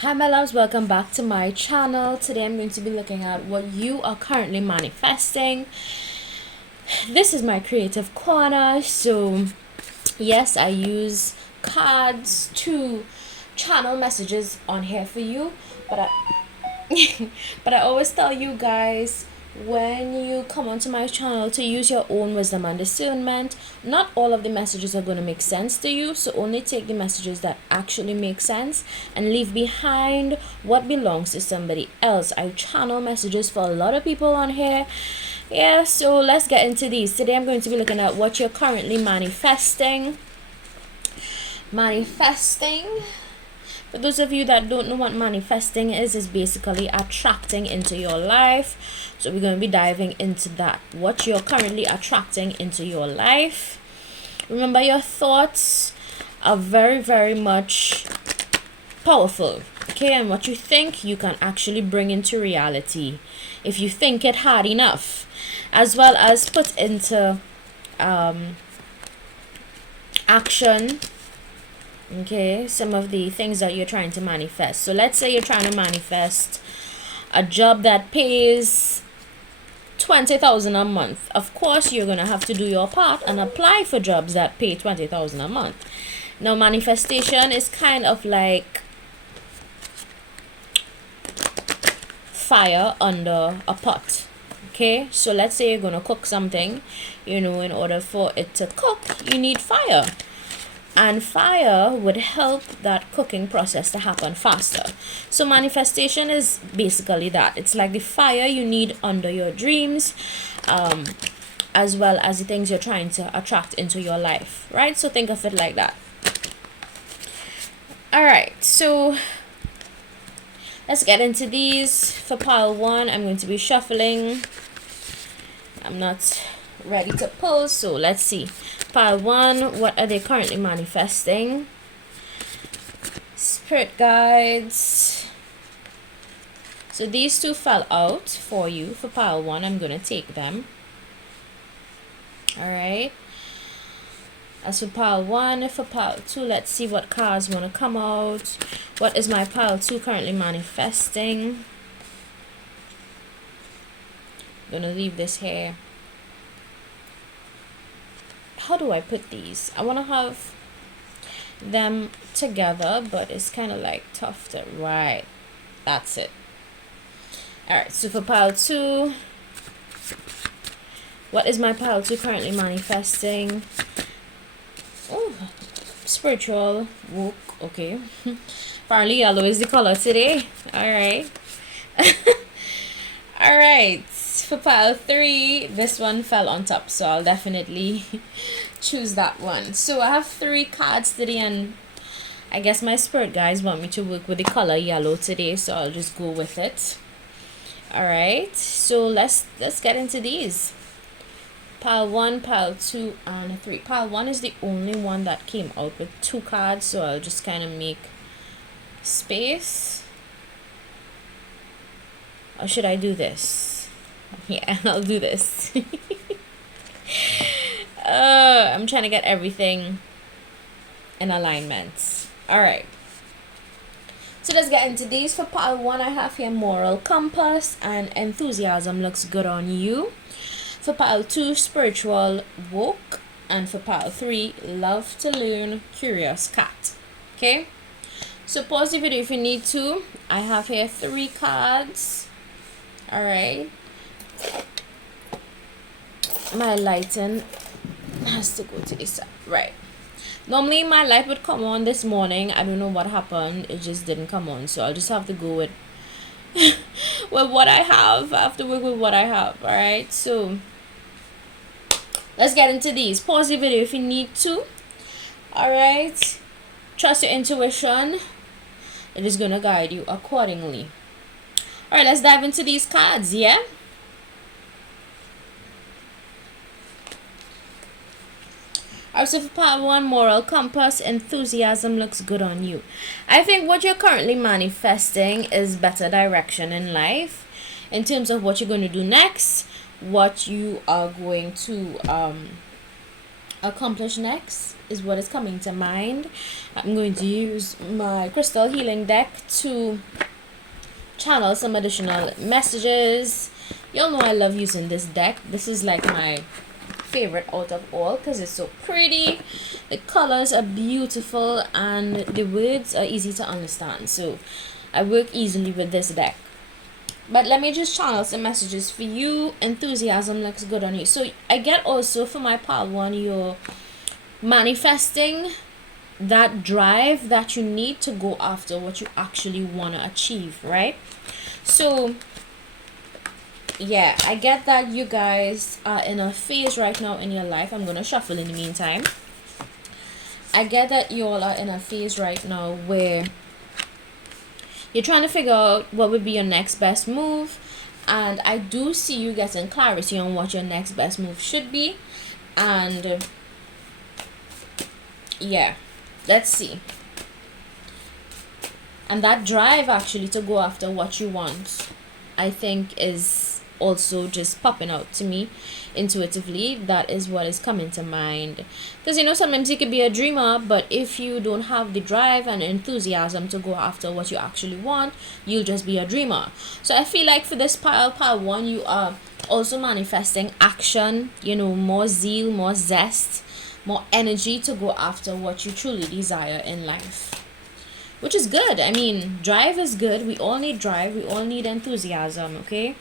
Hi my loves, welcome back to my channel. Today I'm going to be looking at what you are currently manifesting. This is my creative corner. So yes, I use cards to channel messages on here for you, but I always tell you guys, when you come onto my channel, to use your own wisdom and discernment. Not all of the messages are going to make sense to you, so only take the messages that actually make sense and leave behind what belongs to somebody else. I channel messages for a lot of people on here. Yeah, so let's get into these. Today I'm going to be looking at what you're currently manifesting. For those of you that don't know what manifesting is basically attracting into your life. So we're going to be diving into that. What you're currently attracting into your life. Remember, your thoughts are very, very much powerful. Okay, and what you think, you can actually bring into reality if you think it hard enough, as well as put into action. Okay, some of the things that you're trying to manifest. So let's say you're trying to manifest a job that pays 20,000 a month. Of course, you're gonna have to do your part and apply for jobs that pay 20,000 a month. Now, manifestation is kind of like fire under a pot. Okay, so let's say you're gonna cook something. In order for it to cook, you need fire. And fire would help that cooking process to happen faster. So manifestation is basically that. It's like the fire you need under your dreams, as well as the things you're trying to attract into your life, right? So think of it like that. All right, so let's get into these. For pile 1, I'm going to be shuffling. I'm not ready to pull, so let's see. Pile 1, what are they currently manifesting? Spirit guides. So these two fell out for you. For pile 1, I'm going to take them. Alright. As for pile 1, for pile 2, let's see what cards want to come out. What is my pile 2 currently manifesting? I'm going to leave this here. How do I put these? I want to have them together, but it's kind of like tough to right. That's it. All right, so for pile 2, what is my pile 2 currently manifesting? Oh, spiritual woke. Okay. Apparently yellow is the color today. All right. All right. For pile 3, this one fell on top, so I'll definitely choose that one. So I have 3 cards today, and I guess my spirit guys want me to work with the color yellow today, so I'll just go with it. All right, so let's get into these. Pile 1, pile 2, and 3. Pile 1 is the only one that came out with 2 cards, so I'll just kind of make space. Or should I do this? Yeah, I'll do this. I'm trying to get everything in alignment. All right. So let's get into these. For pile 1, I have here moral compass and enthusiasm looks good on you. For pile 2, spiritual woke. And for pile 3, love to learn, curious cat. Okay. So pause the video if you need to. I have here 3 cards. All right. My lighting has to go to this side. Right. Normally my light would come on this morning. I don't know what happened. It just didn't come on. So I'll just have to go with what I have. I have to work with what I have. Alright. So let's get into these. Pause the video if you need to. Alright. Trust your intuition. It is going to guide you accordingly. Alright, let's dive into these cards, yeah? Alright, so for part 1, moral compass, enthusiasm looks good on you. I think what you're currently manifesting is better direction in life in terms of what you're going to do next, what you are going to accomplish next is what is coming to mind. I'm going to use my crystal healing deck to channel some additional messages. Y'all know I love using this deck. This is like my favorite out of all because it's so pretty, the colors are beautiful, and the words are easy to understand, so I work easily with this deck. But let me just channel some messages for you. Enthusiasm looks good on you. So I get also for my pile one, you're manifesting that drive that you need to go after what you actually want to achieve, right? So yeah, I get that you guys are in a phase right now in your life. I'm gonna shuffle in the meantime. I get that you all are in a phase right now where you're trying to figure out what would be your next best move, and I do see you getting clarity on what your next best move should be. And yeah, let's see. And that drive actually to go after what you want, I think, is also just popping out to me intuitively. That is what is coming to mind, because you know, sometimes you could be a dreamer, but if you don't have the drive and enthusiasm to go after what you actually want, you'll just be a dreamer. So I feel like for this pile one, you are also manifesting action, you know, more zeal, more zest, more energy to go after what you truly desire in life, which is good. I mean, drive is good. We all need drive, we all need enthusiasm. Okay,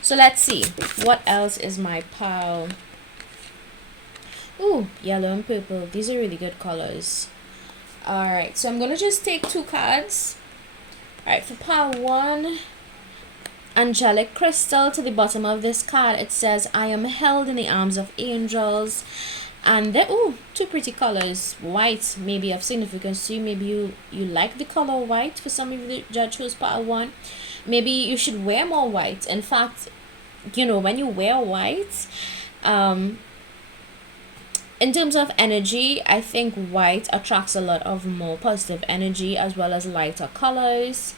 so let's see what else is my pile. Ooh, yellow and purple, these are really good colors. All right, so I'm gonna just take 2 cards. All right, for pile 1, angelic crystal. To the bottom of this card it says, I am held in the arms of angels. And then, ooh, 2 pretty colors. White may be of significance to you. Maybe you like the color white. For some of you that chose pile 1, maybe you should wear more white. In fact, you know, when you wear white, in terms of energy, I think white attracts a lot of more positive energy, as well as lighter colors.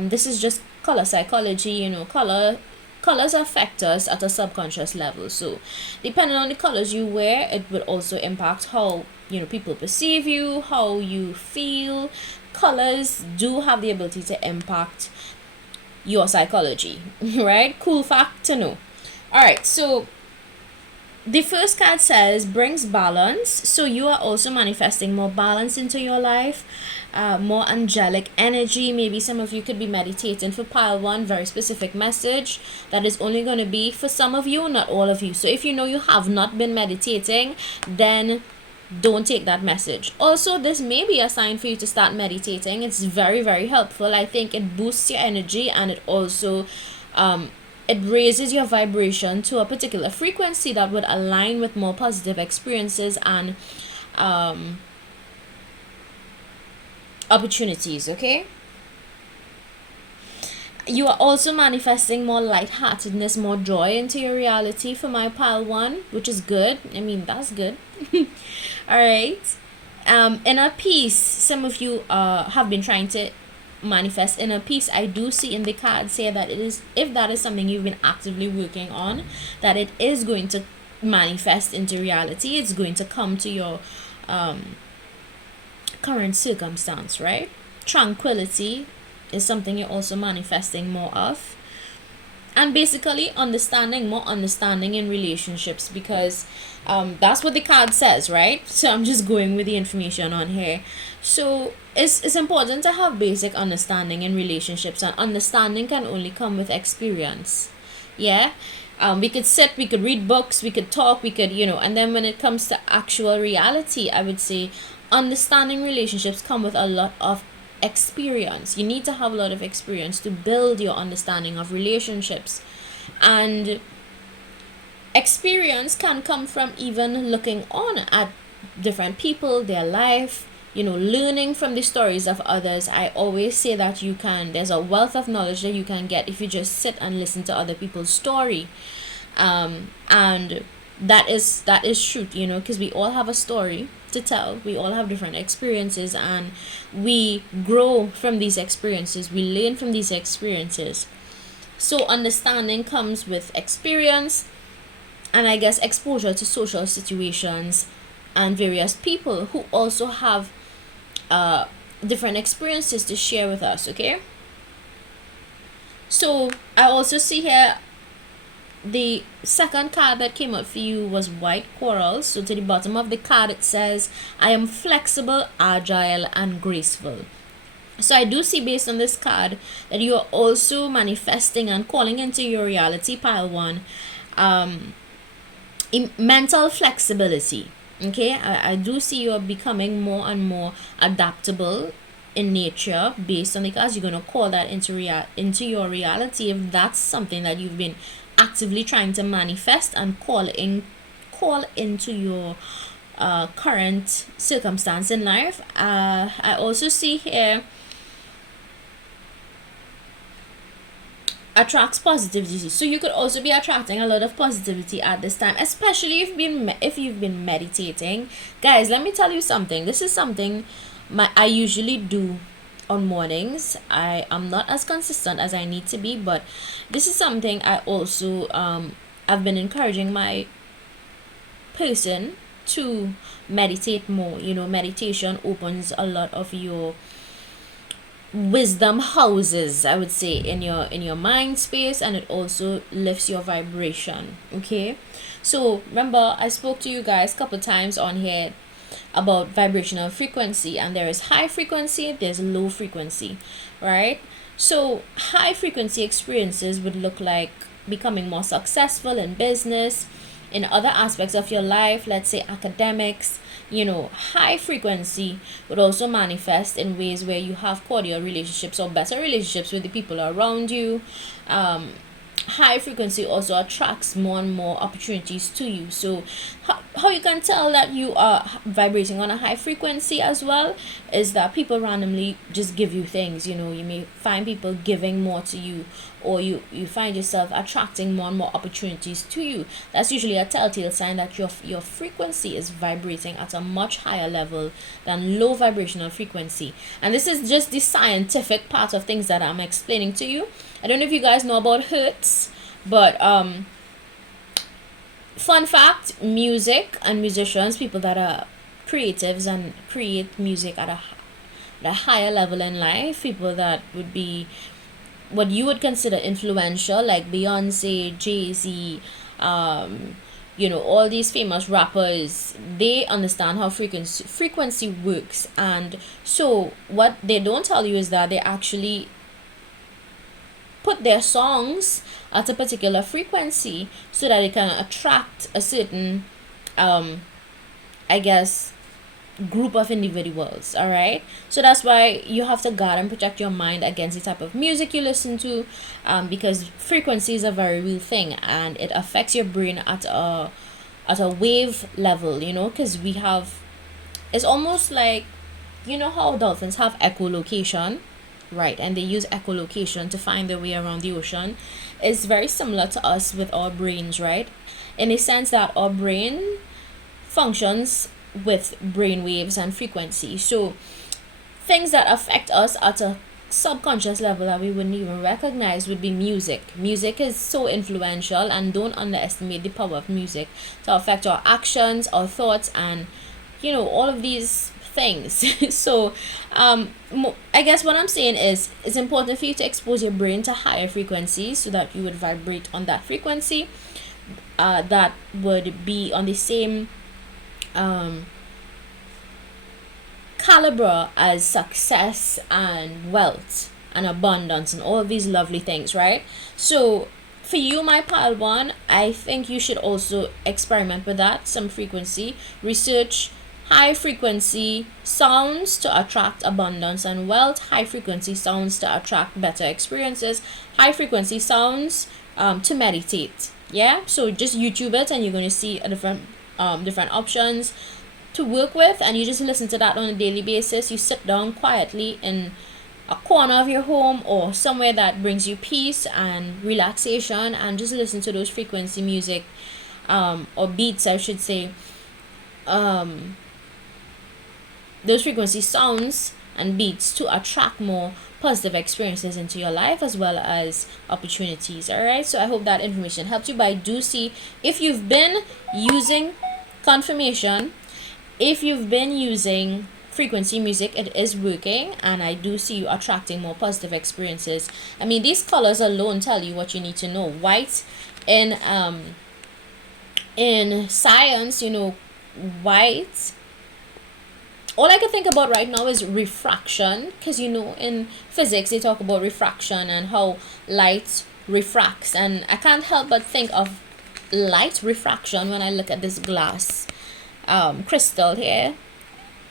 This is just color psychology. You know, colors affect us at a subconscious level, so depending on the colors you wear, it will also impact how, you know, people perceive you, how you feel. Colors do have the ability to impact your psychology, right? Cool fact to know. All right, so the first card says brings balance. So you are also manifesting more balance into your life, more angelic energy. Maybe some of you could be meditating. For pile 1, very specific message that is only going to be for some of you, not all of you. So if you know you have not been meditating, then don't take that message. Also, this may be a sign for you to start meditating. It's very, very helpful. I think it boosts your energy, and it also it raises your vibration to a particular frequency that would align with more positive experiences and opportunities. Okay, you are also manifesting more lightheartedness, more joy into your reality for my pile 1, which is good. I mean, that's good. All right, inner peace. Some of you have been trying to manifest inner peace. I do see in the card say that it is, if that is something you've been actively working on, that it is going to manifest into reality. It's going to come to your current circumstance, right? Tranquility is something you're also manifesting more of. And basically more understanding in relationships, because that's what the card says, right? So I'm just going with the information on here. So it's important to have basic understanding in relationships, and understanding can only come with experience. Yeah, we could sit, we could read books, we could talk, we could, you know, and then when it comes to actual reality, I would say understanding relationships come with a lot of experience. You need to have a lot of experience to build your understanding of relationships. And experience can come from even looking on at different people, their life, you know, learning from the stories of others. I always say that there's a wealth of knowledge that you can get if you just sit and listen to other people's story. And that is truth, you know, because we all have a story to tell. We all have different experiences, and we grow from these experiences. We learn from these experiences. So understanding comes with experience. and I guess exposure to social situations and various people who also have different experiences to share with us. Okay, so I also see here the second card that came up for you was white coral. So to the bottom of the card it says, I am flexible, agile, and graceful. So I do see, based on this card, that you are also manifesting and calling into your reality, pile one, mental flexibility. Okay, I do see you are becoming more and more adaptable in nature. Based on the cards, you're gonna call that into your reality if that's something that you've been actively trying to manifest and call into your current circumstance in life. I also see here attracts positivity, so you could also be attracting a lot of positivity at this time, especially if you've been meditating. Guys, let me tell you something. This is something I usually do on mornings. I am not as consistent as I need to be, but this is something I also I've been encouraging my person to meditate more. You know, meditation opens a lot of your wisdom houses, I would say, in your mind space, and it also lifts your vibration. Okay, so remember I spoke to you guys a couple times on here about vibrational frequency, and there is high frequency, there's low frequency, right? So high frequency experiences would look like becoming more successful in business, in other aspects of your life, let's say academics. You know, high frequency would also manifest in ways where you have cordial relationships or better relationships with the people around you. High frequency also attracts more and more opportunities to you. So how you can tell that you are vibrating on a high frequency as well is that people randomly just give you things. You know, you may find people giving more to you, or you find yourself attracting more and more opportunities to you. That's usually a telltale sign that your frequency is vibrating at a much higher level than low vibrational frequency. And this is just the scientific part of things that I'm explaining to you. I don't know if you guys know about hertz, but fun fact, music and musicians, people that are creatives and create music at a higher level in life, people that would be what you would consider influential, like Beyonce, Jay-Z, you know, all these famous rappers, they understand how frequency works. And so what they don't tell you is that they actually put their songs at a particular frequency so that it can attract a certain I guess group of individuals. All right, so that's why you have to guard and protect your mind against the type of music you listen to, because frequency is a very real thing, and it affects your brain at a wave level. You know, because we have, it's almost like, you know how dolphins have echolocation, right? And they use echolocation to find their way around the ocean. It's very similar to us with our brains, right? In a sense that our brain functions with brain waves and frequency. So things that affect us at a subconscious level that we wouldn't even recognize would be music. Music is so influential, and don't underestimate the power of music to affect our actions, our thoughts, and you know, all of these things. So I guess what I'm saying is it's important for you to expose your brain to higher frequencies so that you would vibrate on that frequency that would be on the same caliber as success and wealth and abundance and all of these lovely things, right? So for you, my pile one, I think you should also experiment with that, some frequency research. High frequency sounds to attract abundance and wealth. High frequency sounds to attract better experiences. High frequency sounds to meditate. Yeah, so just YouTube it, and you're going to see a different options to work with, and you just listen to that on a daily basis. You sit down quietly in a corner of your home or somewhere that brings you peace and relaxation, and just listen to those frequency music or beats, I should say. Those frequency sounds and beats to attract more positive experiences into your life as well as opportunities. All right, so I hope that information helped you. But I do see, if you've been using confirmation, if you've been using frequency music, it is working, and I do see you attracting more positive experiences. I mean, these colors alone tell you what you need to know. White in science, white, all I can think about right now is refraction, because in physics they talk about refraction and how light refracts, and I can't help but think of light refraction when I look at this glass crystal here,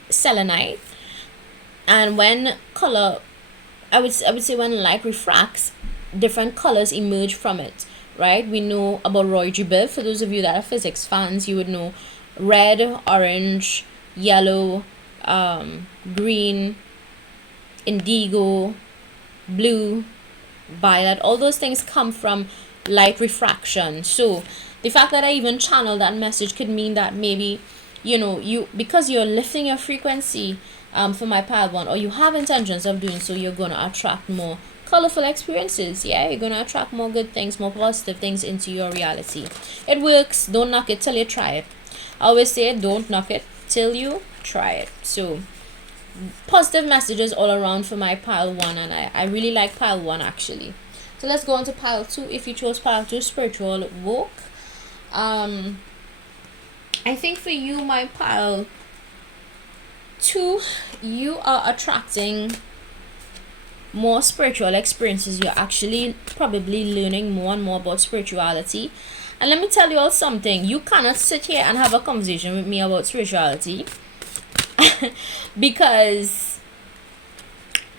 selenite. And when color, I would say when light refracts, different colors emerge from it, right? We know about Roy G. Biv. For those of you that are physics fans, you would know red, orange, yellow, green, indigo, blue, violet. All those things come from light refraction. So the fact that I even channel that message could mean that maybe because you're lifting your frequency for my pile one, or you have intentions of doing so, you're going to attract more colorful experiences. You're going to attract more good things, more positive things into your reality. It works. Don't knock it till you try it. I always say, don't knock it till you try it. So positive messages all around for my pile one, and I really like pile one actually. So let's go on to pile two. If you chose pile two, spiritual work, I think for you, my pile two, you are attracting more spiritual experiences. You're actually probably learning more and more about spirituality. And let me tell you all something. You cannot sit here and have a conversation with me about spirituality because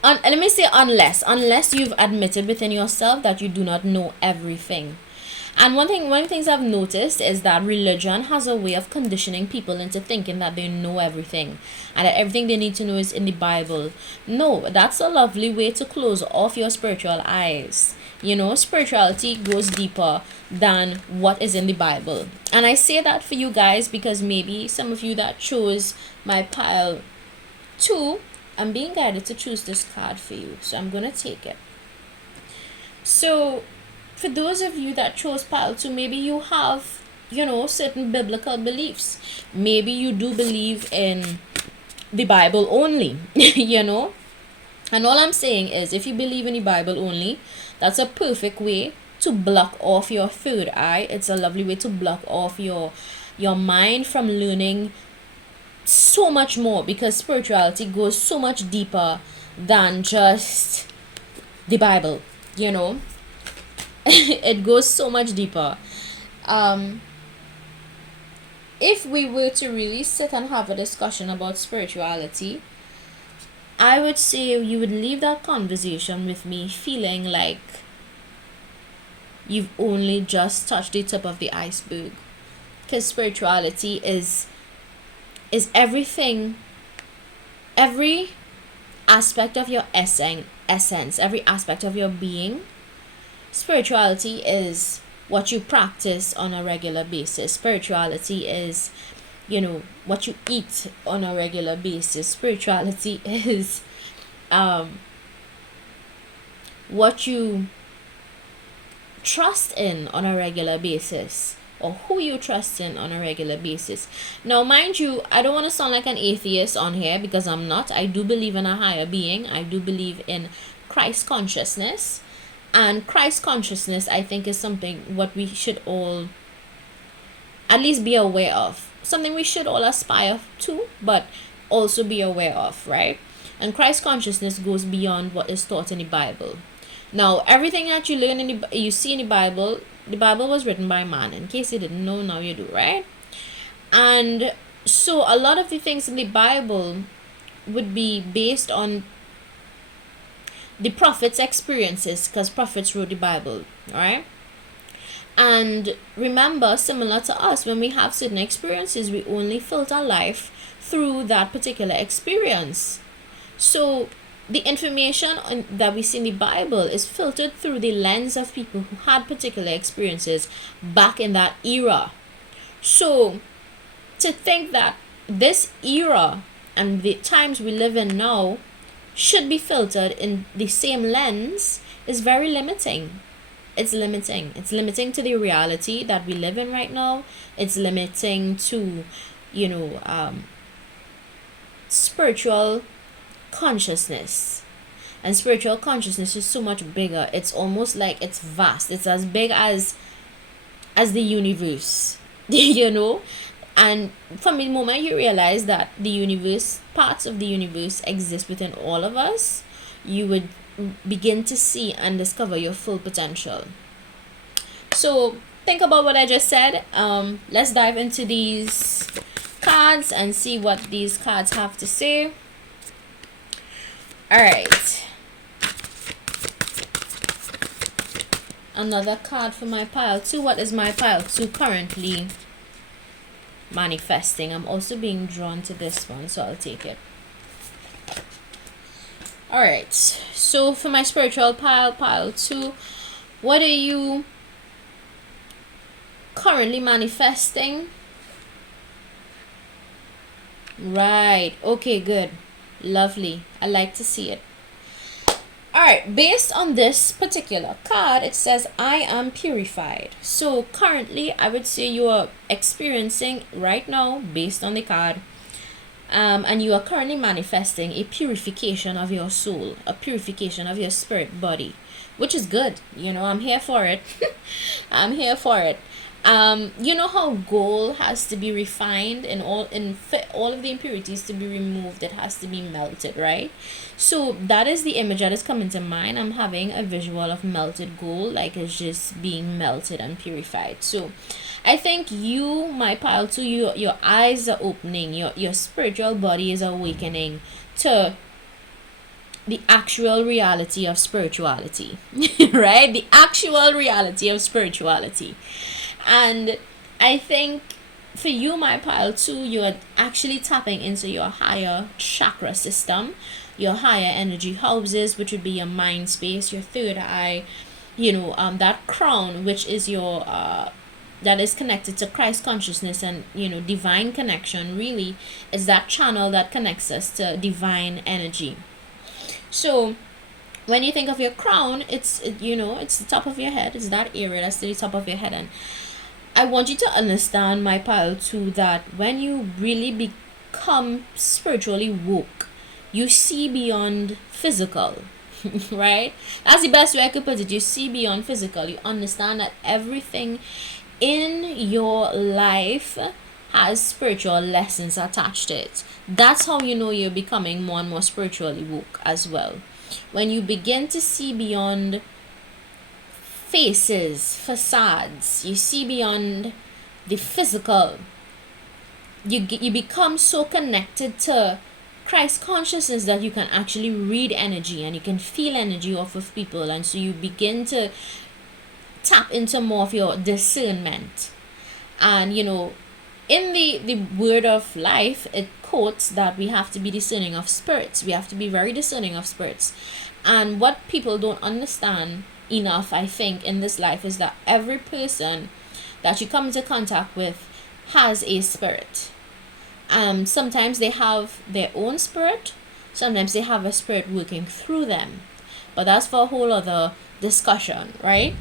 let me say unless you've admitted within yourself that you do not know everything. And one of the things I've noticed is that religion has a way of conditioning people into thinking that they know everything and that everything they need to know is in the Bible. No, that's a lovely way to close off your spiritual eyes. Spirituality goes deeper than what is in the Bible. And I say that for you guys because maybe some of you that chose my pile 2, I'm being guided to choose this card for you. So I'm going to take it. So for those of you that chose pile 2, maybe you have, certain biblical beliefs. Maybe you do believe in the Bible only, And all I'm saying is, if you believe in the Bible only, that's a perfect way to block off your third eye. It's a lovely way to block off your mind from learning so much more, because spirituality goes so much deeper than just the Bible, It goes so much deeper. If we were to really sit and have a discussion about spirituality, I would say you would leave that conversation with me feeling like you've only just touched the tip of the iceberg. Because spirituality is everything, every aspect of your essence, every aspect of your being. Spirituality is what you practice on a regular basis. Spirituality is, what you eat on a regular basis. Spirituality is what you trust in on a regular basis, or who you trust in on a regular basis. Now, mind you, I don't want to sound like an atheist on here, because I'm not. I do believe in a higher being. I do believe in Christ consciousness. And Christ consciousness, I think, is something what we should all at least be aware of. Something we should all aspire to, but also be aware of, right? And Christ consciousness goes beyond what is taught in the Bible. Now, everything that you learn you see in the Bible was written by man. In case you didn't know, now you do, right? And so a lot of the things in the Bible would be based on the prophets' experiences, because prophets wrote the Bible, right? And remember, similar to us, when we have certain experiences, we only filter life through that particular experience. So the information that we see in the Bible is filtered through the lens of people who had particular experiences back in that era. So to think that this era and the times we live in now should be filtered in the same lens is very limiting. It's limiting. It's limiting to the reality that we live in right now. It's limiting to, spiritual consciousness. And spiritual consciousness is so much bigger. It's almost like it's vast. It's as big as the universe. And from the moment you realize that the universe, parts of the universe exist within all of us, you would begin to see and discover your full potential. So think about what I just said. Let's dive into these cards and see what these cards have to say. All right. Another card for my pile 2. What is my pile 2 currently manifesting? I'm also being drawn to this one, so I'll take it. All right. So for my spiritual pile 2, what are you currently manifesting? Right. Okay, good. Lovely. I like to see it. All right, based on this particular card, it says I am purified. So currently I would say you are experiencing right now, based on the card, and you are currently manifesting a purification of your soul, a purification of your spirit body, which is good. I'm here for it. I'm here for it. You know how gold has to be refined and all of the impurities to be removed, it has to be melted, right? So that is the image that is coming to mind. I'm having a visual of melted gold, like it's just being melted and purified. So I think you, my pile 2, your eyes are opening, your spiritual body is awakening to the actual reality of spirituality. Right? The actual reality of spirituality. And I think for you, my pile 2, you're actually tapping into your higher chakra system, your higher energy houses, which would be your mind space, your third eye, that crown, which is your that is connected to Christ consciousness and divine connection. Really, is that channel that connects us to divine energy. So when you think of your crown, it's the top of your head. It's that area that's the top of your head. And I want you to understand, my pile 2, that when you really become spiritually woke, you see beyond physical. Right? That's the best way I could put it. You see beyond physical. You understand that everything in your life has spiritual lessons attached to it. That's how you know you're becoming more and more spiritually woke as well. When you begin to see beyond faces, facades, you see beyond the physical, you become so connected to Christ consciousness that you can actually read energy and you can feel energy off of people. And so you begin to tap into more of your discernment. And in the word of life, it quotes that we have to be discerning of spirits. We have to be very discerning of spirits. And what people don't understand enough, I think, in this life is that every person that you come into contact with has a spirit. Sometimes they have their own spirit, sometimes they have a spirit working through them, but that's for a whole other discussion, right?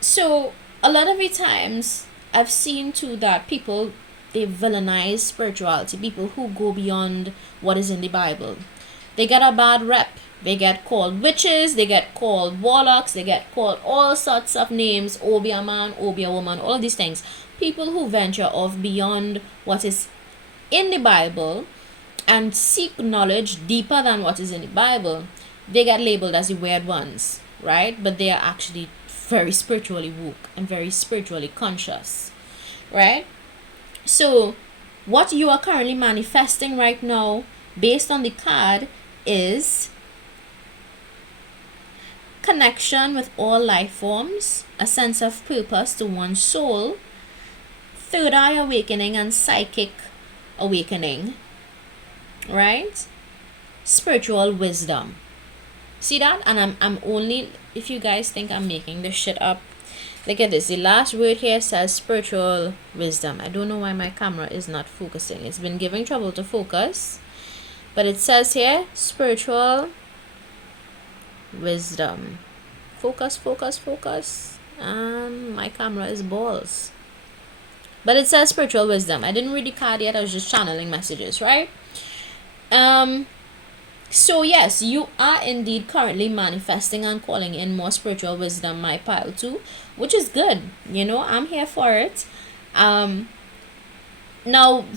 So a lot of the times I've seen too that people, they villainize spirituality. People who go beyond what is in the Bible, they get a bad rep. They get called witches, they get called warlocks, they get called all sorts of names, or be a man, or be a woman, all of these things. People who venture off beyond what is in the Bible and seek knowledge deeper than what is in the Bible, they get labeled as the weird ones, right? But they are actually very spiritually woke and very spiritually conscious, right? So what you are currently manifesting right now, based on the card, is connection with all life forms, a sense of purpose to one's soul, third eye awakening and psychic awakening, right? Spiritual wisdom. See that? And I'm only, if you guys think I'm making this shit up, look at this. The last word here says spiritual wisdom. I don't know why my camera is not focusing. It's been giving trouble to focus. But it says here, spiritual wisdom. Focus, focus, focus. And my camera is balls. But it says spiritual wisdom. I didn't read the card yet. I was just channeling messages, right? So yes, you are indeed currently manifesting and calling in more spiritual wisdom, my pile 2, which is good. You know, I'm here for it. Now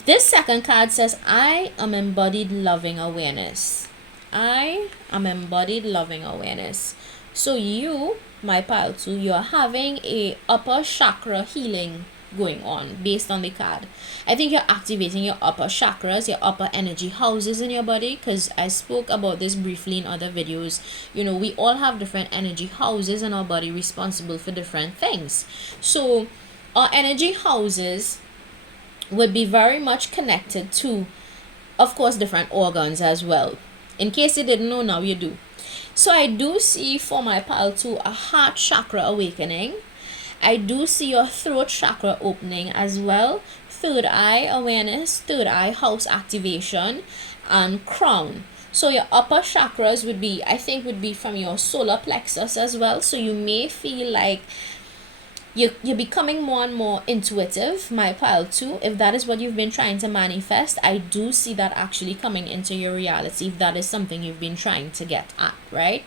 this second card says, I am embodied loving awareness. I am embodied loving awareness. So you, my pile 2, you're having a upper chakra healing going on based on the card. I think you're activating your upper chakras, your upper energy houses in your body, because I spoke about this briefly in other videos. You know, we all have different energy houses in our body responsible for different things. So our energy houses would be very much connected to, of course, different organs as well. In case you didn't know, now you do. So I do see for my pile 2 a heart chakra awakening. I do see your throat chakra opening as well. Third eye awareness, third eye house activation, and crown. So your upper chakras would be, I think, would be from your solar plexus as well. So you may feel like you're becoming more and more intuitive, my pile 2. If that is what you've been trying to manifest, I do see that actually coming into your reality, if that is something you've been trying to get at, right?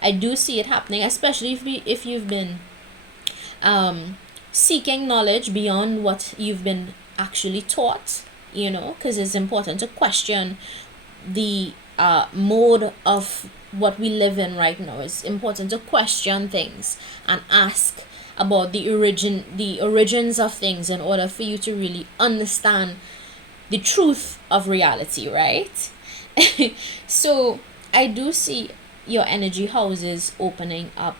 I do see it happening, especially if you've been seeking knowledge beyond what you've been actually taught, you know, because it's important to question the mode of what we live in right now. It's important to question things and ask about the origins of things in order for you to really understand the truth of reality, right? So I do see your energy houses opening up,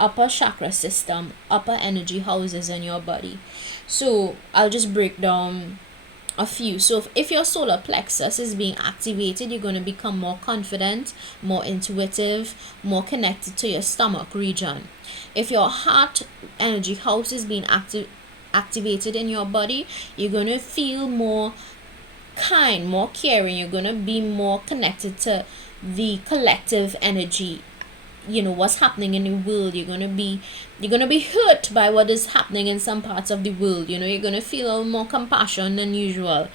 upper chakra system, upper energy houses in your body. So I'll just break down a few. So if your solar plexus is being activated, you're going to become more confident, more intuitive, more connected to your stomach region. If your heart energy house is being activated in your body, you're going to feel more kind, more caring. You're going to be more connected to the collective energy, you know, what's happening in the world. You're gonna be hurt by what is happening in some parts of the world. You know, you're gonna feel a little more compassion than usual.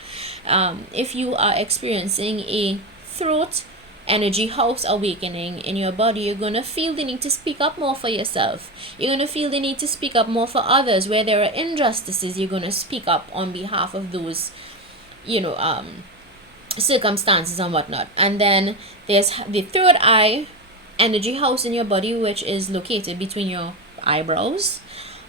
If you are experiencing a throat energy house awakening in your body, you're gonna feel the need to speak up more for yourself. You're gonna feel the need to speak up more for others. Where there are injustices, you're gonna speak up on behalf of those, you know, circumstances and whatnot. And then there's the third eye energy house in your body, which is located between your eyebrows.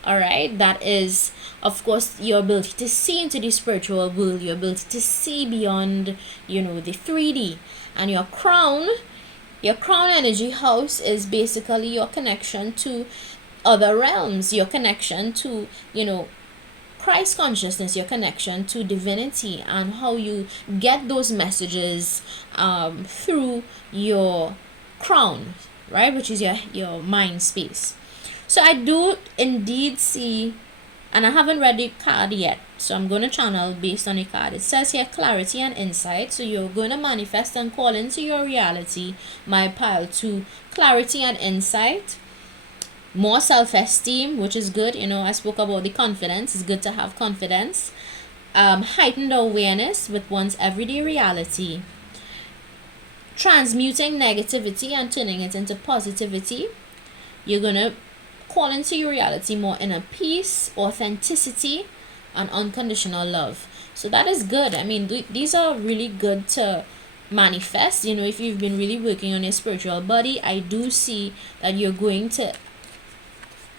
All right, that is, of course, your ability to see into the spiritual world, your ability to see beyond, you know, the 3D. And your crown energy house is basically your connection to other realms, your connection to, you know, Christ consciousness, your connection to divinity, and how you get those messages through your crown, right, which is your mind space. So I do indeed see, and I haven't read the card yet, so I'm going to channel based on the card. It says here clarity and insight. So you're going to manifest and call into your reality, my pile 2, clarity and insight, more self-esteem, which is good. You know, I spoke about the confidence. It's good to have confidence. Heightened awareness with one's everyday reality, transmuting negativity and turning it into positivity. You're going to call into your reality more inner peace, authenticity, and unconditional love. So that is good. I mean, these are really good to manifest. You know, if you've been really working on your spiritual body, I do see that you're going to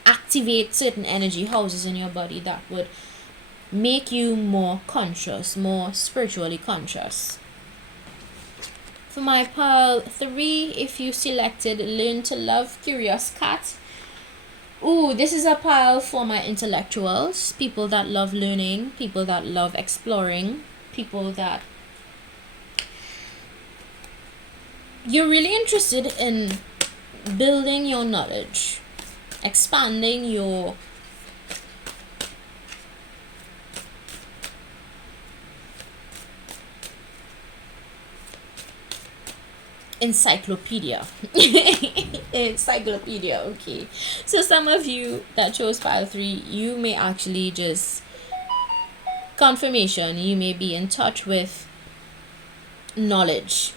activate certain energy houses in your body that would make you more conscious, more spiritually conscious. For my pile 3, if you selected Learn to Love Curious Cat, ooh, this is a pile for my intellectuals, people that love learning, people that love exploring, people that you're really interested in building your knowledge, expanding your encyclopedia. Encyclopedia, okay. So some of you that chose pile 3, you may actually just confirmation, you may be in touch with knowledge.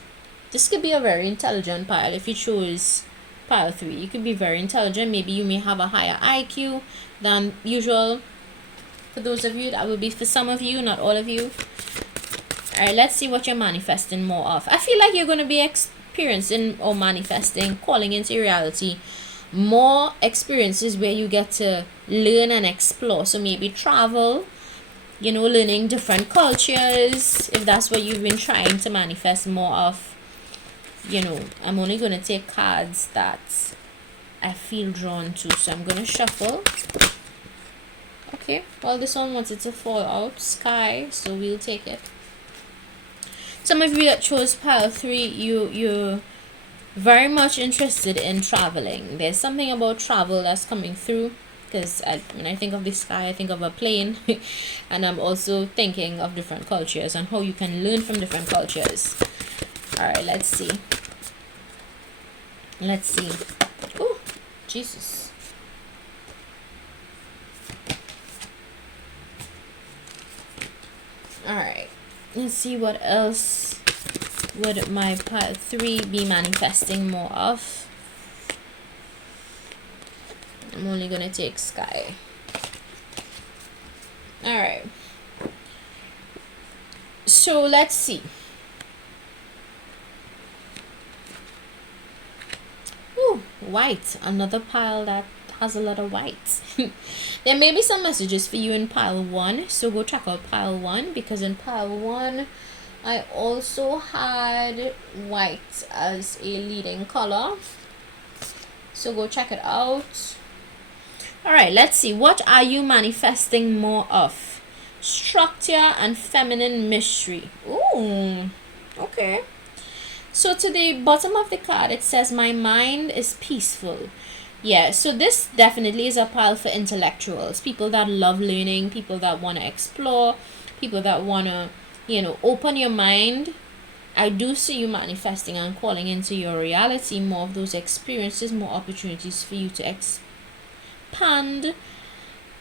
This could be a very intelligent pile if you chose pile 3. You could be very intelligent. Maybe you may have a higher IQ than usual. For those of you, that will be for some of you, not all of you. Alright, let's see what you're manifesting more of. I feel like you're going to be experiencing or manifesting, calling into reality, more experiences where you get to learn and explore. So maybe travel, learning different cultures, if that's what you've been trying to manifest more of. I'm only going to take cards that I feel drawn to, so I'm going to shuffle. Okay, well, this one wanted to fall out, sky, so we'll take it. Some of you that chose pile 3, you're very much interested in traveling. There's something about travel that's coming through, because when I think of the sky, I think of a plane. And I'm also thinking of different cultures and how you can learn from different cultures. Alright, let's see. Oh, Jesus. Alright, let's see what else would my pile 3 be manifesting more of. I'm only gonna take sky. Alright, so let's see. Ooh, white, another pile that has a lot of white. There may be some messages for you in pile 1, so go check out pile 1, because in pile 1 I also had white as a leading color, so go check it out. Alright, let's see, what are you manifesting more of? Structure and feminine mystery. Ooh, okay. So to the bottom of the card, it says, my mind is peaceful. Yeah, so this definitely is a pile for intellectuals, people that love learning, people that want to explore, people that want to, open your mind. I do see you manifesting and calling into your reality more of those experiences, more opportunities for you to expand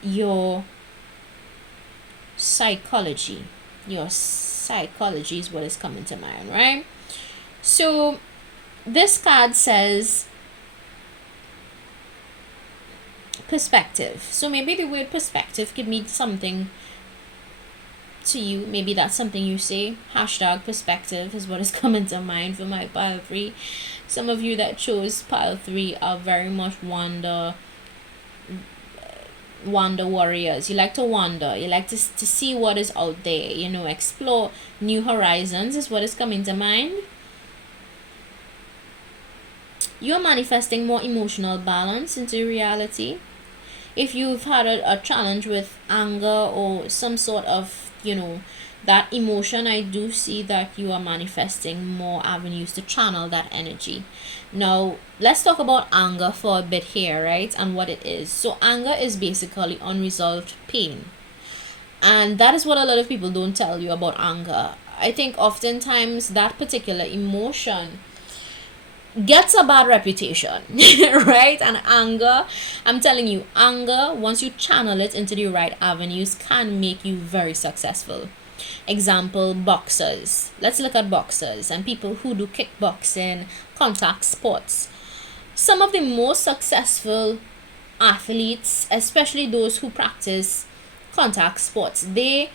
your psychology. Your psychology is what is coming to mind, right? So this card says perspective. So maybe the word perspective could mean something to you. Maybe that's something you say. Hashtag perspective is what is coming to mind for my pile 3. Some of you that chose pile 3 are very much wander warriors. You like to wander. You like to see what is out there. Explore new horizons is what is coming to mind. You're manifesting more emotional balance into reality. If you've had a challenge with anger or some sort of, that emotion, I do see that you are manifesting more avenues to channel that energy. Now, let's talk about anger for a bit here, right? And what it is. So anger is basically unresolved pain. And that is what a lot of people don't tell you about anger. I think oftentimes that particular emotion gets a bad reputation, right? And anger, I'm telling you, anger, once you channel it into the right avenues, can make you very successful. Example, boxers. Let's look at boxers and people who do kickboxing, contact sports. Some of the most successful athletes, especially those who practice contact sports, they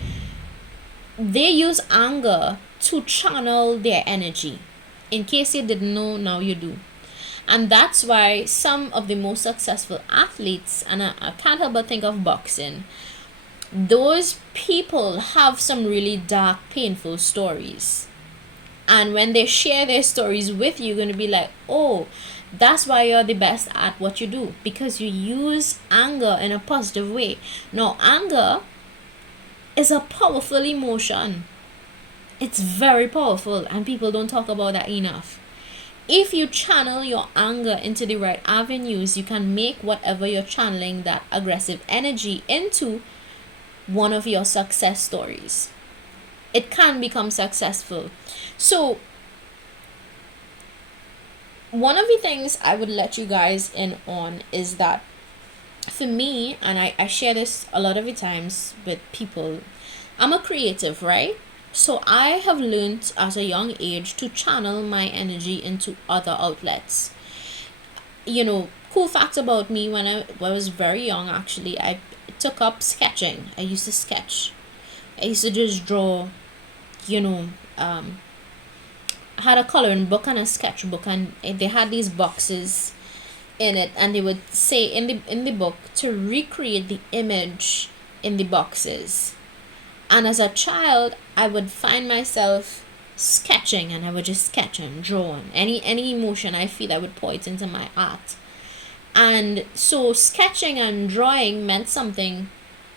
use anger to channel their energy. In case you didn't know, now you do. And that's why some of the most successful athletes, and I can't help but think of boxing, those people have some really dark, painful stories. And when they share their stories with you, you're going to be like, oh, that's why you're the best at what you do, because you use anger in a positive way. Now, anger is a powerful emotion. It's very powerful, and people don't talk about that enough. If you channel your anger into the right avenues, you can make whatever you're channeling, that aggressive energy, into one of your success stories. It can become successful. So one of the things I would let you guys in on is that for me, and I share this a lot of the times with people, I'm a creative, right? So I have learned at a young age to channel my energy into other outlets. Cool fact about me, when I was very young, actually, I took up sketching. I used to sketch. I used to just draw, you know, I had a coloring book and a sketchbook, and they had these boxes in it, and they would say in the book to recreate the image in the boxes. And as a child, I would find myself sketching, and I would just sketch and draw, and any emotion I feel, I would pour it into my art. And so sketching and drawing meant something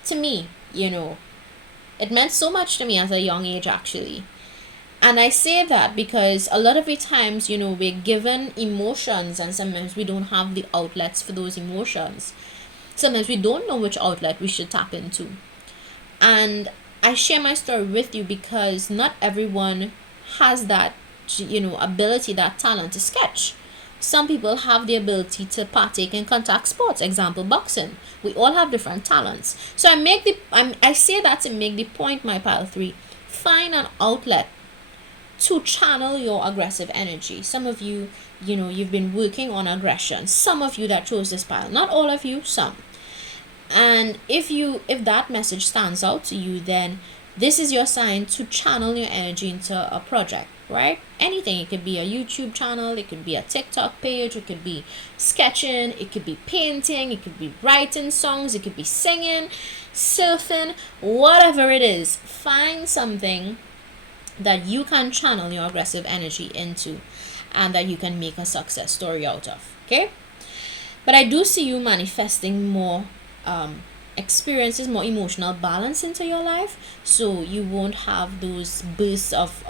to me. It meant so much to me at a young age, actually. And I say that because a lot of the times, we're given emotions, and sometimes we don't have the outlets for those emotions. Sometimes we don't know which outlet we should tap into. And I share my story with you because not everyone has that, ability, that talent to sketch. Some people have the ability to partake in contact sports, example, boxing. We all have different talents. So I say that to make the point, my pile 3. Find an outlet to channel your aggressive energy. Some of you, you've been working on aggression. Some of you that chose this pile, not all of you, some. And if that message stands out to you, then this is your sign to channel your energy into a project, right? Anything. It could be a YouTube channel, it could be a TikTok page, it could be sketching, it could be painting, it could be writing songs, it could be singing, surfing, whatever it is. Find something that you can channel your aggressive energy into, and that you can make a success story out of. Okay? But I do see you manifesting more experiences, more emotional balance into your life, so you won't have those bursts of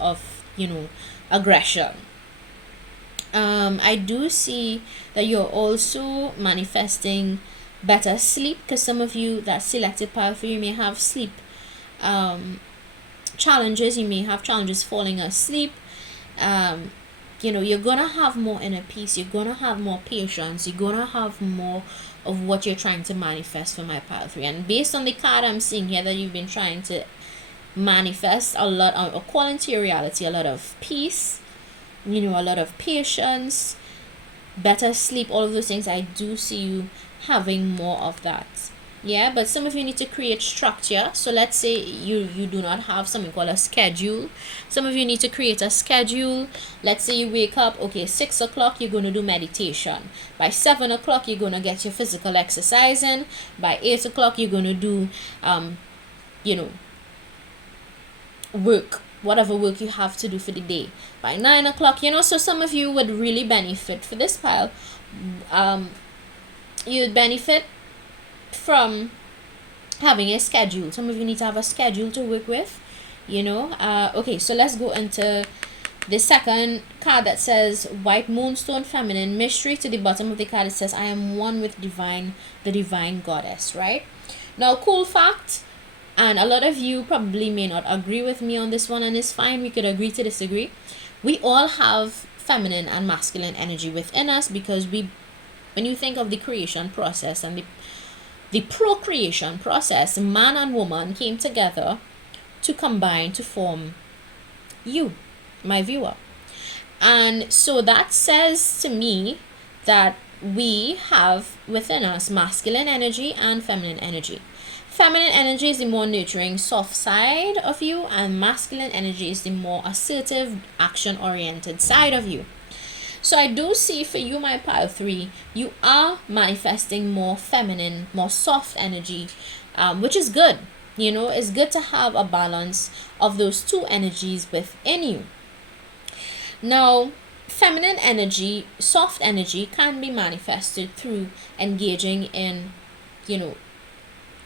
aggression. I do see that you're also manifesting better sleep, because some of you that selected pile 3 may have sleep challenges. You may have challenges falling asleep. You're gonna have more inner peace, you're gonna have more patience, you're gonna have more of what you're trying to manifest for my pile 3. And based on the card I'm seeing here, that you've been trying to manifest a lot of, according to your reality, a lot of peace, a lot of patience, better sleep, all of those things. I do see you having more of that. Yeah, but some of you need to create structure. So let's say you do not have something called a schedule. Some of you need to create a schedule. Let's say you wake up, okay, 6 o'clock, you're going to do meditation. By 7 o'clock, you're going to get your physical exercise in. By 8 o'clock, you're going to do, work, whatever work you have to do for the day. By 9 o'clock, so some of you would really benefit for this pile. You'd benefit from having a schedule. Some of you need to have a schedule to work with, okay, so let's go into the second card that says White Moonstone Feminine Mystery. To the bottom of the card, it says I am one with the divine goddess, right? Now, cool fact, and a lot of you probably may not agree with me on this one, and it's fine, we could agree to disagree. We all have feminine and masculine energy within us, because when you think of the creation process and the procreation process, man and woman came together to combine to form you, my viewer. And so that says to me that we have within us masculine energy and feminine energy. Feminine energy is the more nurturing, soft side of you, and masculine energy is the more assertive, action-oriented side of you. So I do see for you, my pile 3, you are manifesting more feminine, more soft energy, which is good. It's good to have a balance of those two energies within you. Now, feminine energy, soft energy, can be manifested through engaging in,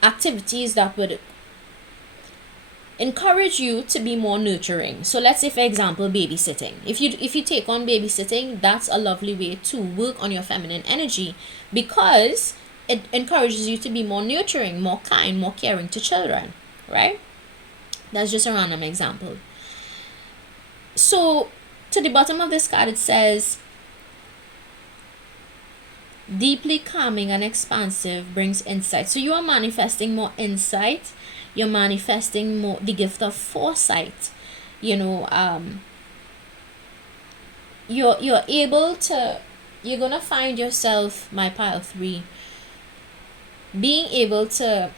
activities that would encourage you to be more nurturing. So let's say, for example, babysitting. If you take on babysitting, that's a lovely way to work on your feminine energy, because it encourages you to be more nurturing, more kind, more caring to children, right? That's just a random example. So to the bottom of this card, it says Deeply calming and expansive brings insight. So you are manifesting more insight. You're manifesting more the gift of foresight. You know, you're able to, you're gonna find yourself, my pile 3, being able to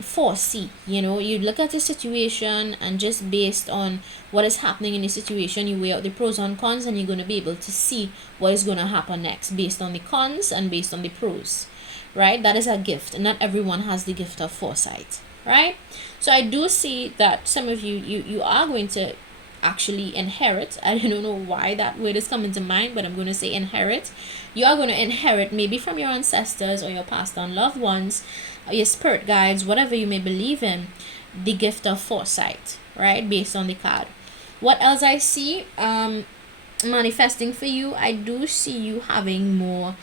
foresee. You look at the situation, and just based on what is happening in the situation, you weigh out the pros and cons, and you're going to be able to see what is going to happen next based on the cons and based on the pros, right? That is a gift, and not everyone has the gift of foresight, right? So I do see that some of you are going to actually inherit. I don't know why that word is coming to mind, but I'm going to say inherit. You are going to inherit, maybe from your ancestors or your passed on loved ones, your spirit guides, whatever you may believe in, the gift of foresight, right? Based on the card. What else I see manifesting for you? I do see you having more.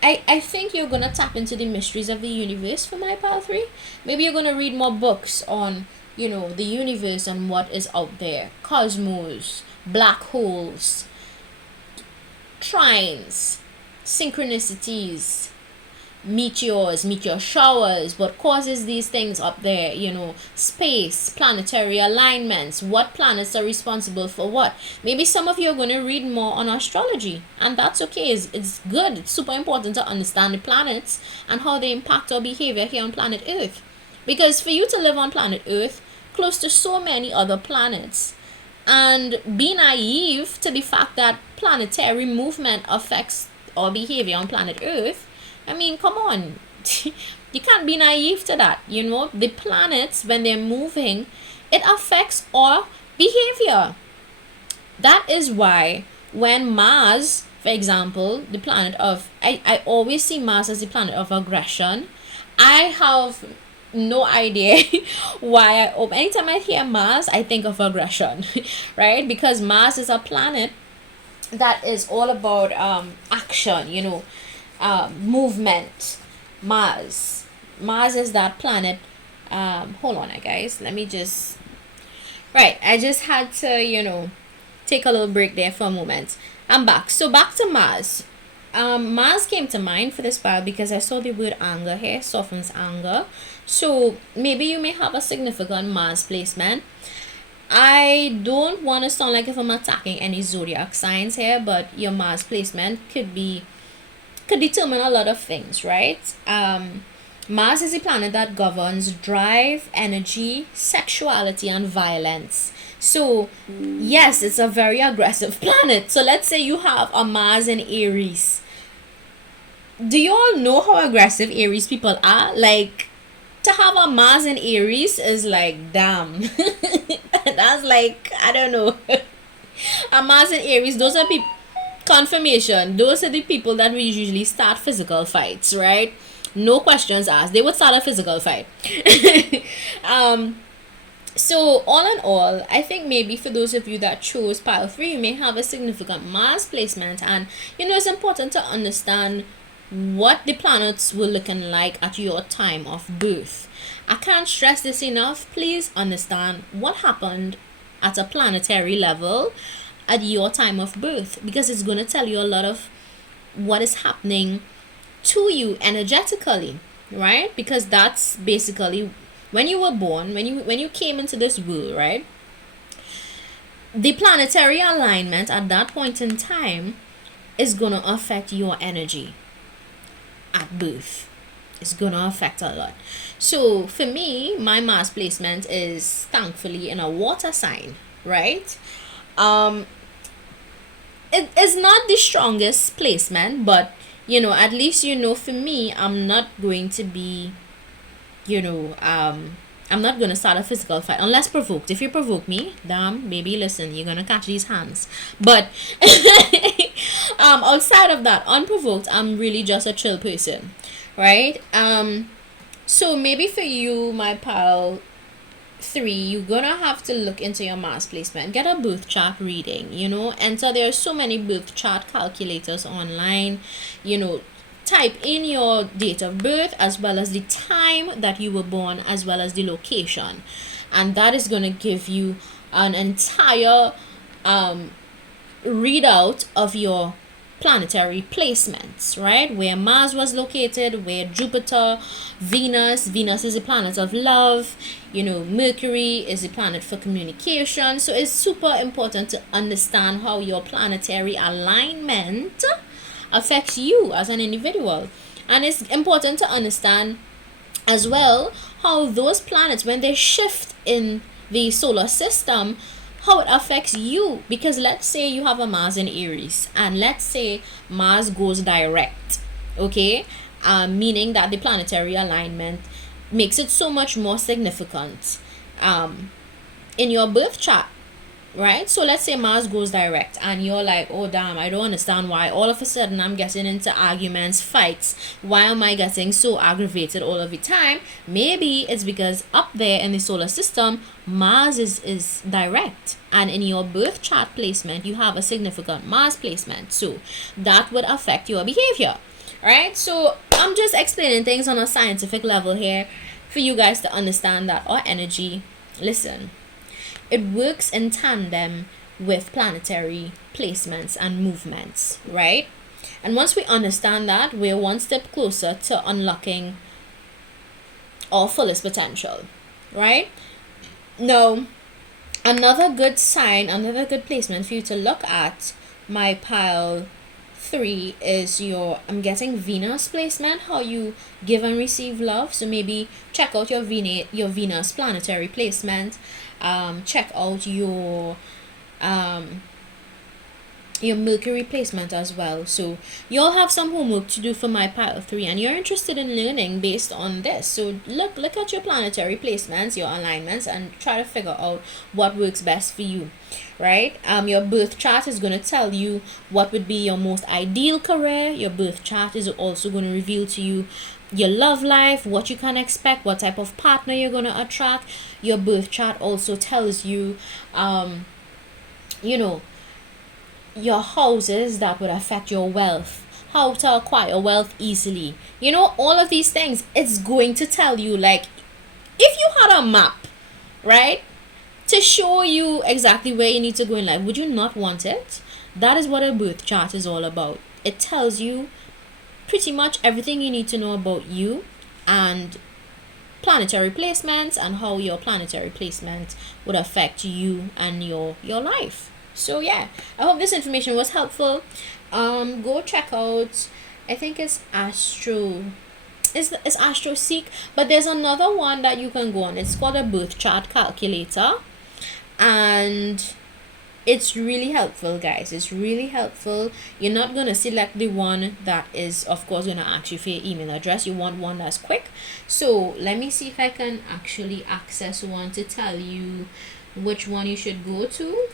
I think you're going to tap into the mysteries of the universe for my pile 3. Maybe you're going to read more books on, the universe and what is out there. Cosmos, black holes, trines, synchronicities, meteor showers, what causes these things up there, space, planetary alignments, what planets are responsible for what. Maybe some of you are going to read more on astrology, and that's okay. It's good. It's super important to understand the planets and how they impact our behavior here on planet Earth, because for you to live on planet Earth close to so many other planets and be naive to the fact that planetary movement affects our behavior on planet Earth, I mean, come on. You can't be naive to that. The planets, when they're moving, it affects our behavior. That is why when Mars, for example, the planet of, I always see Mars as the planet of aggression. I have no idea why anytime I hear Mars, I think of aggression, right? Because Mars is a planet that is all about action, movement. Mars is that planet. Hold on, guys, let me just, right, I just had to take a little break there for a moment. I'm back. So back to Mars. Mars came to mind for this file because I saw the word anger here, softens anger. So maybe you may have a significant Mars placement. I don't want to sound like if I'm attacking any zodiac signs here, but your Mars placement could determine a lot of things, right? Mars is a planet that governs drive, energy, sexuality, and violence. So yes, it's a very aggressive planet. So let's say you have a Mars in Aries. Do you all know how aggressive Aries people are? Like, to have a Mars in Aries is like, damn. That's like, I don't know. A Mars in Aries, those are people, confirmation, those are the people that will usually start physical fights, right? No questions asked. They would start a physical fight. So all in all, I think maybe for those of you that chose pile 3, you may have a significant Mars placement, and it's important to understand what the planets were looking like at your time of birth. I can't stress this enough. Please understand what happened at a planetary level at your time of birth, because it's going to tell you a lot of what is happening to you energetically, right? Because that's basically when you were born, when you came into this world, right? The planetary alignment at that point in time is going to affect your energy at birth. It's going to affect a lot. So for me, my Mars placement is thankfully in a water sign, right? It is not the strongest placement, but at least for me, I'm not going to be I'm not gonna start a physical fight unless provoked. If you provoke me, damn baby, listen, you're gonna catch these hands. But outside of that, unprovoked, I'm really just a chill person, right? So maybe for you, my pal 3, you're gonna have to look into your Mars placement, get a birth chart reading, and so there are so many birth chart calculators online. Type in your date of birth as well as the time that you were born as well as the location, and that is going to give you an entire readout of your planetary placements, right? Where Mars was located, where Jupiter, Venus is a planet of love, Mercury is a planet for communication. So it's super important to understand how your planetary alignment affects you as an individual. And it's important to understand as well how those planets, when they shift in the solar system, how it affects you. Because let's say you have a Mars in Aries, and let's say Mars goes direct, okay, meaning that the planetary alignment makes it so much more significant in your birth chart, right? So let's say Mars goes direct and you're like, oh damn, I don't understand why all of a sudden I'm getting into arguments, fights. Why am I getting so aggravated all of the time? Maybe it's because up there in the solar system, Mars is direct, and in your birth chart placement you have a significant Mars placement, so that would affect your behavior, right? So I'm just explaining things on a scientific level here for you guys to understand that our energy, listen, it works in tandem with planetary placements and movements, right? And once we understand that, we're one step closer to unlocking our fullest potential, right? Now, another good sign, another good placement for you to look at, my pile 3, is I'm getting Venus placement, how you give and receive love. So maybe check out your Venus planetary placement. Check out your Mercury placement as well. So you'll have some homework to do for my pile 3, and you're interested in learning based on this. So look at your planetary placements, your alignments, and try to figure out what works best for you, right? Your birth chart is going to tell you what would be your most ideal career. Your birth chart is also going to reveal to you your love life, what you can expect, what type of partner you're going to attract. Your birth chart also tells you your houses that would affect your wealth, how to acquire wealth easily, all of these things. It's going to tell you, like, if you had a map, right, to show you exactly where you need to go in life, would you not want it? That is what a birth chart is all about. It tells you pretty much everything you need to know about you and planetary placements, and how your planetary placement would affect you and your life. So yeah, I hope this information was helpful. Go check out, I think it's Astro Seek, but there's another one that you can go on. It's called a birth chart calculator, and it's really helpful, guys. It's really helpful. You're not going to select the one that is, of course, going to ask you for your email address. You want one that's quick. So let me see if I can actually access one to tell you which one you should go to,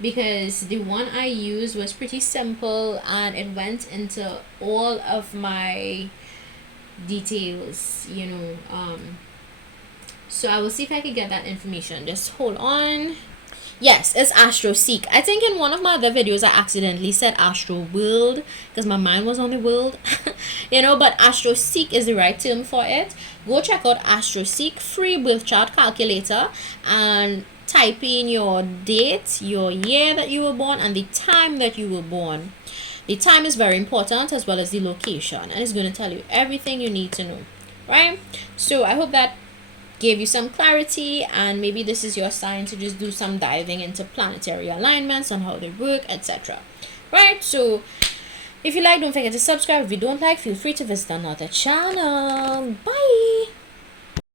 because the one I used was pretty simple and it went into all of my details, so I will see if I can get that information. Just hold on. Yes, it's Astro Seek. I think in one of my other videos I accidentally said Astro World because my mind was on the world. But Astro Seek is the right term for it. Go check out Astro Seek, free birth chart calculator, and type in your date, your year that you were born, and the time that you were born. The time is very important, as well as the location, and it's going to tell you everything you need to know, right? So I hope that gave you some clarity, and maybe this is your sign to just do some diving into planetary alignments and how they work, etc. Right? So if you like, don't forget to subscribe. If you don't like, feel free to visit another channel. Bye.